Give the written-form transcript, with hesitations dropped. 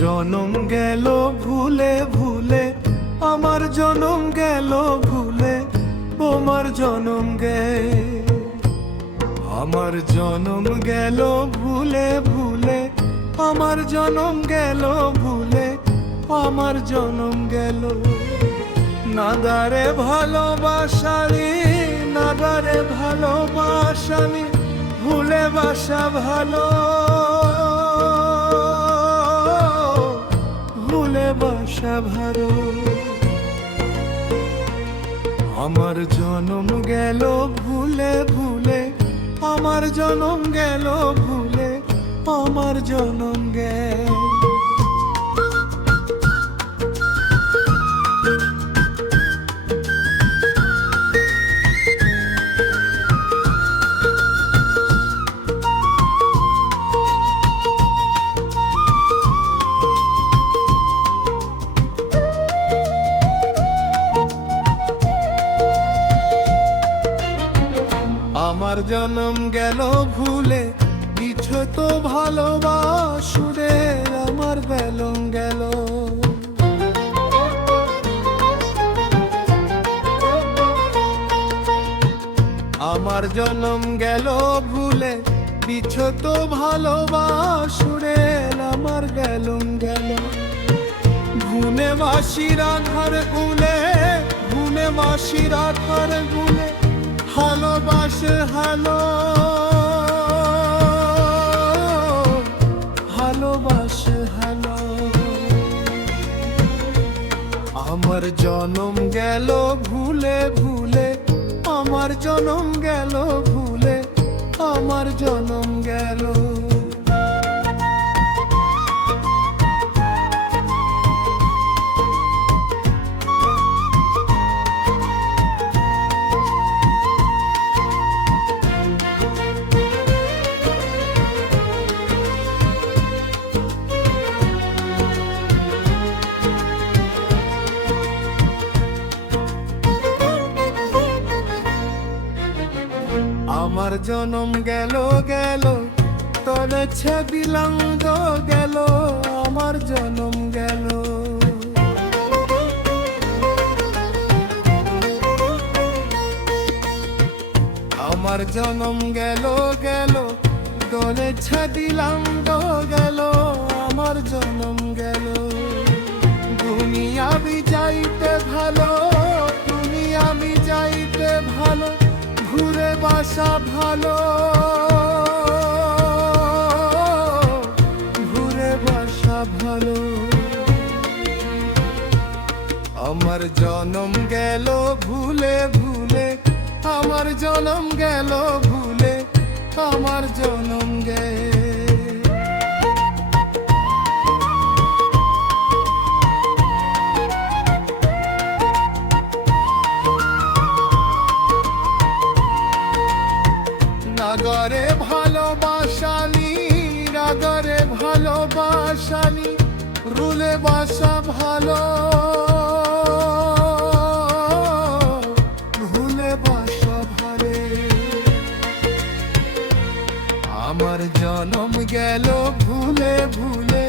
জনম গেল ভুলে ভুলে, আমার জনম গেল ভুলে, তোমার জনম আমার জনম গেল ভুলে ভুলে, আমার জনম গেল ভুলে, আমার জনম গেল। নাদারে ভালোবাসালি, নাদারে ভালোবাসালি, ভুলে বাসা ভালো, ভুলে বাসা ভালো। আমার জনম গেল ভুলে ভুলে, আমার জনম গেল ভুলে, আমার জনম গেল। আমার জনম গেল ভুলে, কিছু তো ভালোবাসুরে, আমার বেলম গেল। আমার জনম গেল ভুলে, কিছু তো ভালোবাসুরে, আমার বেলম গেল। ঘুনে বাসির আধার গুলে, ঘুনে বাসির আধার গুলে, ভালোবাসে হালো, ভালোবাসে হালো। আমার জনম গেল ভুলে ভুলে, আমার জনম গেল ভুলে, আমার জনম গেল। আমার জনম গেল গেল, তবে বিলাঙ্গ গেল, আমার জনম গেল। আমার জনম গেল গেল, দলে বিলাঙ্গ গেল, আমার জনম গেল। দুনিয়া যাইতে ভালো, দুনিয়া যাইতে ভালো, ঘুরে বাসা ভালো, ঘুরে বাসা ভালো। আমার জনম গেল ভুলে ভুলে, আমার জনম গেল ভুলে, আমার জনম গেল। রাগরে ভালোবাসালি, রাগরে ভালোবাসালি, রুলে বাসা ভালো, ভুলে বাসা ভালে। আমার জনম গেল ভুলে ভুলে,